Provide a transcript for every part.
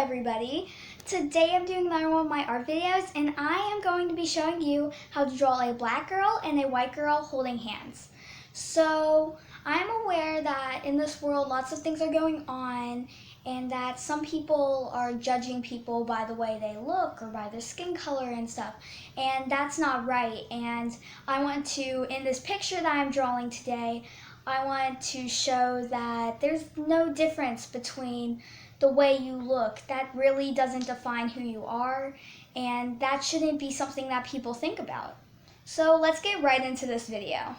everybody. Today I'm doing another one of my art videos and I am going to be showing you how to draw a black girl and a white girl holding hands. So I'm aware that in this world lots of things are going on and that some people are judging people by the way they look or by their skin color and stuff, and that's not right. And I want to, in this picture that I'm drawing today, I want to show that there's no difference between the way you look. That really doesn't define who you are, and that shouldn't be something that people think about. So let's get right into this video.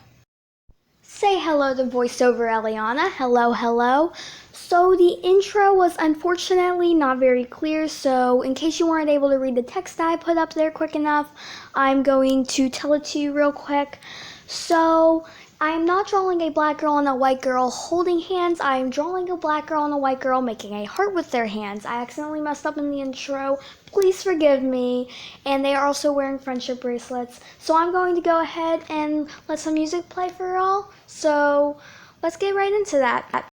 Say hello to VoiceOver Eliana. Hello, hello. So the intro was unfortunately not very clear, so in case you weren't able to read the text I put up there quick enough, I'm going to tell it to you real quick. So I'm not drawing a black girl and a white girl holding hands. I'm drawing a black girl and a white girl making a heart with their hands. I accidentally messed up in the intro. Please forgive me. And they are also wearing friendship bracelets. So I'm going to go ahead and let some music play for y'all. So let's get right into that.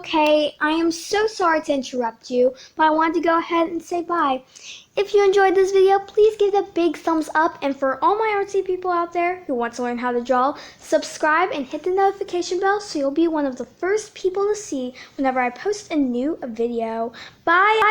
Okay, I am so sorry to interrupt you, but I wanted to go ahead and say bye. If you enjoyed this video, please give it a big thumbs up, and for all my artsy people out there who want to learn how to draw, subscribe and hit the notification bell so you'll be one of the first people to see whenever I post a new video. Bye!